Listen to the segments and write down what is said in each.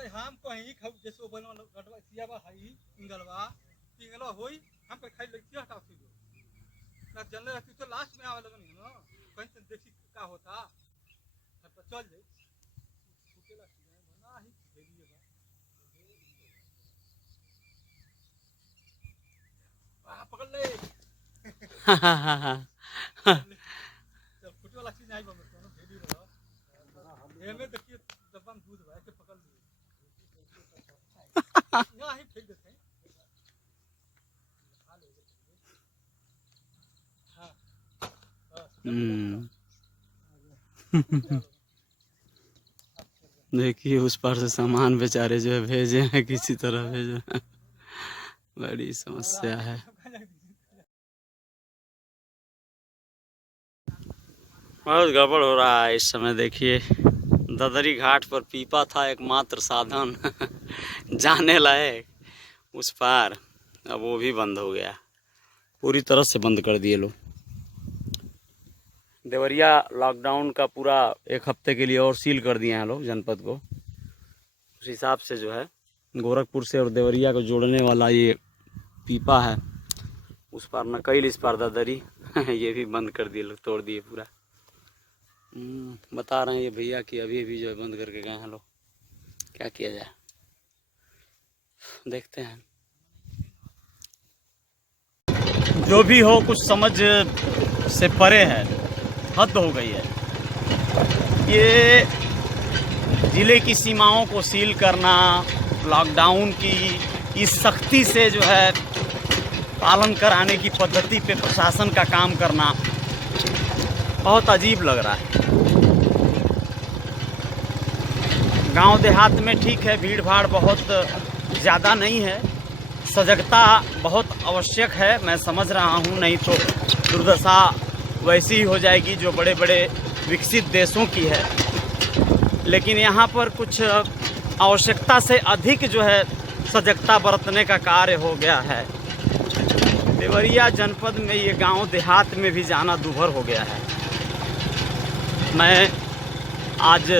तो हम कहीं खाऊ जैसे बनवा गटवा सियाबा हई पिंगलवा होई हम पे खाई लगती हटाओ थी ना जनले रहती तो लास्ट में आवे लगन ना कहीं से देखी का होता तब तो चल जाई छूटेला बना ही भेलिए बा पकड़ ले जब फुटे वाला चीज नहीं बमत ना भेली वाला एमे देखिए डब्बा में दूध बा के पकड़ लिए यहाँ ही फेंक देते हैं देखिए उस पार से सामान बेचारे जो है भेजे हैं, किसी तरह भेजे हैं। बड़ी समस्या है। बहुत गड़बड़ हो रहा है इस समय। देखिए ददरी घाट पर पीपा था एकमात्र साधन जाने लायक उस पार, अब वो भी बंद हो गया, पूरी तरह से बंद कर दिए लोग। देवरिया लॉकडाउन का पूरा एक हफ्ते के लिए और सील कर दिए हैं लोग जनपद को। उस हिसाब से जो है गोरखपुर से और देवरिया को जोड़ने वाला ये पीपा है, उस पार नकैल इस पार ददरी ये भी बंद कर दिए लोग, तोड़ दिए पूरा। बता रहे हैं ये भैया कि अभी भी जो है बंद करके गए हैं लोग, क्या किया जाए देखते हैं। जो भी हो कुछ समझ से परे है, हद हो गई है। ये ज़िले की सीमाओं को सील करना, लॉकडाउन की इस सख्ती से जो है पालन कराने की पद्धति पे प्रशासन का काम करना बहुत अजीब लग रहा है। गांव देहात में ठीक है, भीड़ भाड़ बहुत ज़्यादा नहीं है, सजगता बहुत आवश्यक है, मैं समझ रहा हूं, नहीं तो दुर्दशा वैसी ही हो जाएगी जो बड़े बड़े विकसित देशों की है। लेकिन यहाँ पर कुछ आवश्यकता से अधिक जो है सजगता बरतने का कार्य हो गया है। देवरिया जनपद में ये गांव देहात में भी जाना दूभर हो गया है। मैं आज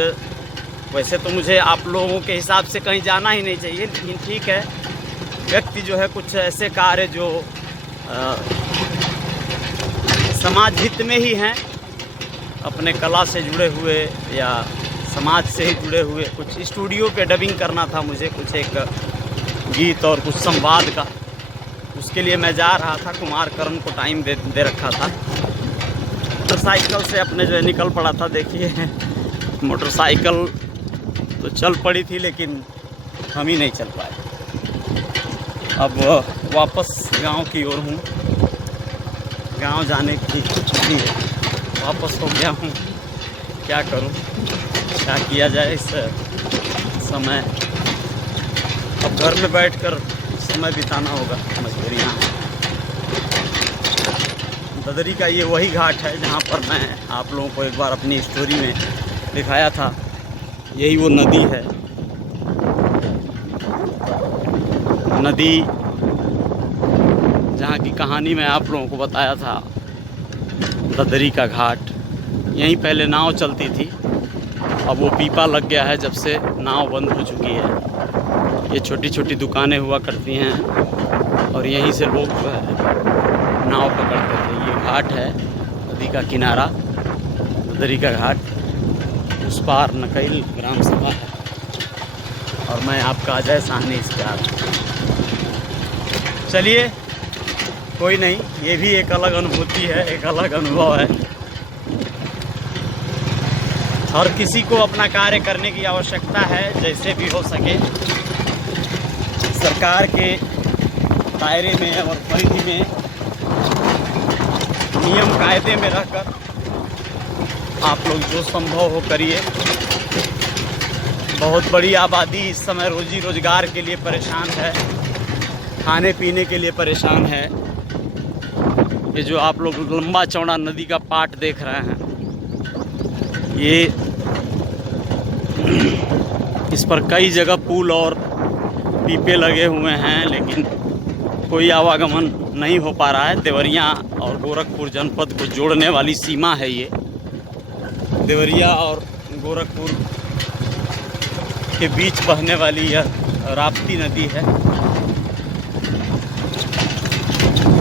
वैसे तो मुझे आप लोगों के हिसाब से कहीं जाना ही नहीं चाहिए, लेकिन ठीक है, व्यक्ति जो है कुछ ऐसे कार्य जो समाज हित में ही हैं, अपने कला से जुड़े हुए या समाज से ही जुड़े हुए, कुछ स्टूडियो पे डबिंग करना था मुझे, कुछ एक गीत और कुछ संवाद का, उसके लिए मैं जा रहा था। कुमार करण को टाइम दे रखा था, मोटरसाइकिल से अपने जो है निकल पड़ा था। देखिए मोटरसाइकिल तो चल पड़ी थी लेकिन हम ही नहीं चल पाए। अब वापस गांव की ओर हूँ, गांव जाने की छुट्टी है, वापस हो गया हूँ। क्या करूँ, क्या किया जाए इस समय। अब घर में बैठकर समय बिताना होगा, मजबूरियाँ। ददरी का ये वही घाट है जहाँ पर मैं आप लोगों को एक बार अपनी स्टोरी में दिखाया था। यही वो नदी है, नदी जहाँ की कहानी मैं आप लोगों को बताया था, ददरी का घाट। यहीं पहले नाव चलती थी, अब वो पीपा लग गया है जब से नाव बंद हो चुकी है। ये छोटी छोटी दुकानें हुआ करती हैं और यहीं से लोग जो है नाव पकड़ते थे। ये घाट है नदी का किनारा, ददरी का घाट। उस पार नकैल ग्राम सभा है और मैं आपका अजय साहनी इस प्यार। चलिए कोई नहीं, ये भी एक अलग अनुभूति है, एक अलग अनुभव है। हर किसी को अपना कार्य करने की आवश्यकता है, जैसे भी हो सके सरकार के दायरे में और परिधि में, नियम कायदे में रहकर आप लोग जो संभव हो करिए। बहुत बड़ी आबादी इस समय रोजी रोजगार के लिए परेशान है, खाने पीने के लिए परेशान है। ये जो आप लोग लंबा चौड़ा नदी का पाट देख रहे हैं, ये इस पर कई जगह पुल और पीपे लगे हुए हैं, लेकिन कोई आवागमन नहीं हो पा रहा है। देवरिया और गोरखपुर जनपद को जोड़ने वाली सीमा है ये। देवरिया और गोरखपुर के बीच बहने वाली यह राप्ती नदी है।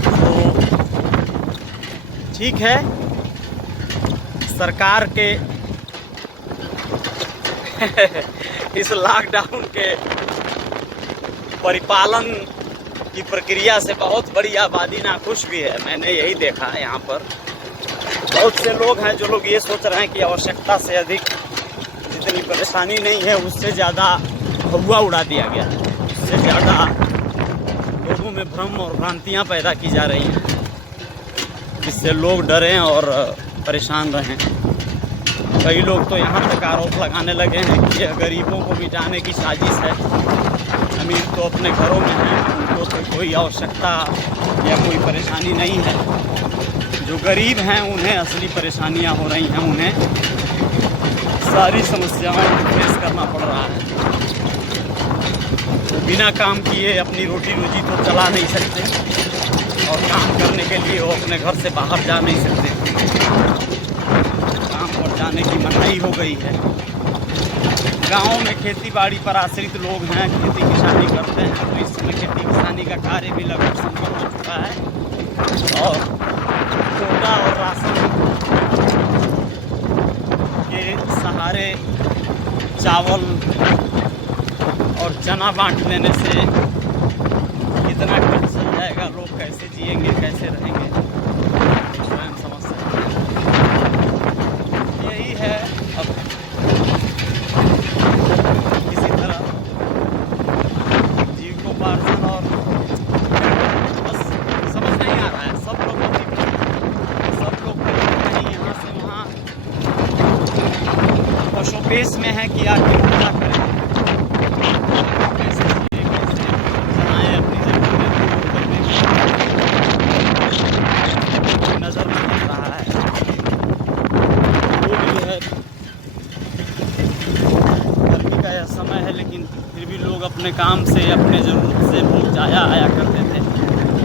तो ठीक है, सरकार के इस लॉकडाउन के परिपालन की प्रक्रिया से बहुत बड़ी आबादी नाखुश भी है। मैंने यही देखा है, यहाँ पर बहुत से लोग हैं जो लोग ये सोच रहे हैं कि आवश्यकता से अधिक जितनी परेशानी नहीं है उससे ज़्यादा हवा उड़ा दिया गया है, उससे ज़्यादा लोगों में भ्रम और भ्रांतियाँ पैदा की जा रही हैं, जिससे लोग डरें और परेशान रहें। कई लोग तो यहाँ तक आरोप लगाने लगे हैं कि यह गरीबों को मिटाने की साजिश है। अमीर तो अपने घरों में हैं, उनको तो कोई आवश्यकता या कोई परेशानी नहीं है। जो गरीब हैं उन्हें असली परेशानियाँ हो रही हैं, उन्हें सारी समस्याओं को फेस करना पड़ रहा है। तो बिना काम किए अपनी रोटी रोजी तो चला नहीं सकते, और काम करने के लिए वो अपने घर से बाहर जा नहीं सकते। काम पर जाने की मनाही हो गई है। गाँव में खेती बाड़ी पर आश्रित लोग हैं, खेती किसानी करते हैं, तो इस समय खेती किसानी का कार्य भी लगभग संपन्न हो चुका है, और कोटा और राशन के सहारे चावल और चना बांट देने से कितना खर्च चल जाएगा, लोग कैसे जिएंगे, कैसे रहेंगे, स्वयं समझ सकते हैं। यही है, अब किसी तरह जीविकोपार्जन और बस समझ नहीं आ रहा है। सब लोग कहीं यहाँ से वहाँ पशुपेश में है कि आगे क्या करें, कैसे जिए, कैसे चलाएं अपनी ज़रूरतें पूरी करने की नज़र में आ रहा है। वो भी है, गर्मी का यह समय है, लेकिन फिर भी लोग अपने काम से, अपने ज़रूरत से लोग जाया आया करते थे।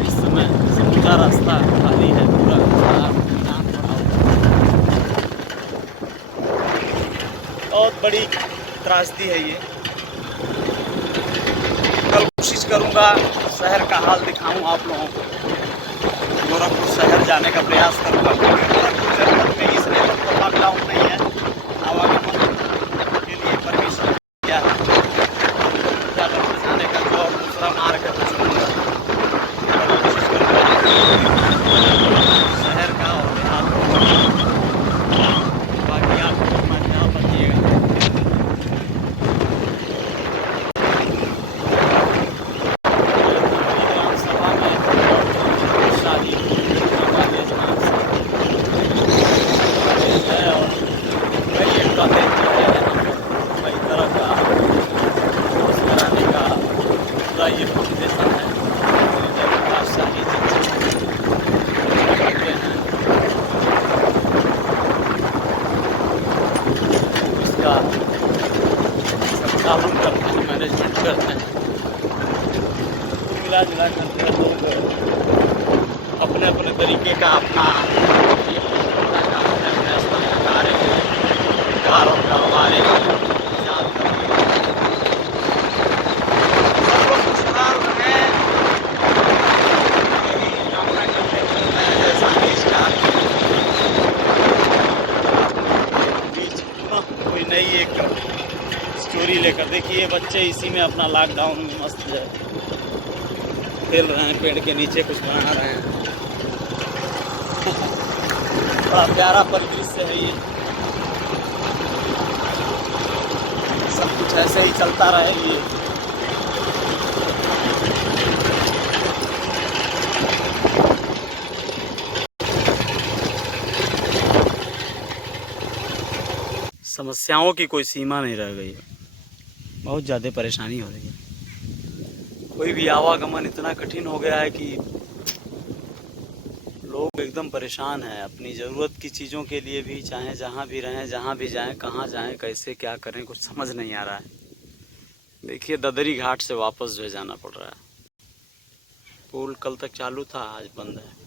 इस समय समूचा रास्ता खाली है, पूरा मैदान पड़ा हुआ। बहुत बड़ी त्रासदी है ये। कल कोशिश करूँगा शहर का हाल दिखाऊँ आप लोगों को, गोरखपुर शहर जाने का प्रयास करूँगा, क्योंकि गोरखपुर जनपद में इस लेवल पर लॉकडाउन नहीं है। आवागमन के लिए परमिशन दिया है, जाने का जो और दूसरा मार्ग है चुनूँगा। कोशिश करूँगा शहर का और देहात को, बाकी आपको अपना ख्याल रखिएगा। विधानसभा में शादी है और कई एक बातें कई तरह का कोर्स कराने का पूरा ये मोटिवेशन है। शाही करते हैं, इसका संचालन करते हैं, मैनेजमेंट करते हैं। मिला जुला करके लोग अपने अपने तरीके का अपना कार्य कारों का हमारे कोई नई एक स्टोरी लेकर देखिए। बच्चे इसी में अपना लॉकडाउन में मस्त है, खेल रहे हैं, पेड़ के नीचे कुछ बना रहे हैं। बड़ा प्यारा परिदृश्य है ये। सब कुछ ऐसे ही चलता रहे ये। समस्याओं की कोई सीमा नहीं रह गई है, बहुत ज़्यादा परेशानी हो रही है। कोई भी आवागमन इतना कठिन हो गया है कि लोग एकदम परेशान हैं। अपनी ज़रूरत की चीज़ों के लिए भी, चाहे जहाँ भी रहें, जहाँ भी जाएं, कहाँ जाएं, कैसे क्या करें, कुछ समझ नहीं आ रहा है। देखिए ददरी घाट से वापस जो है जाना पड़ रहा है। पुल कल तक चालू था, आज बंद है।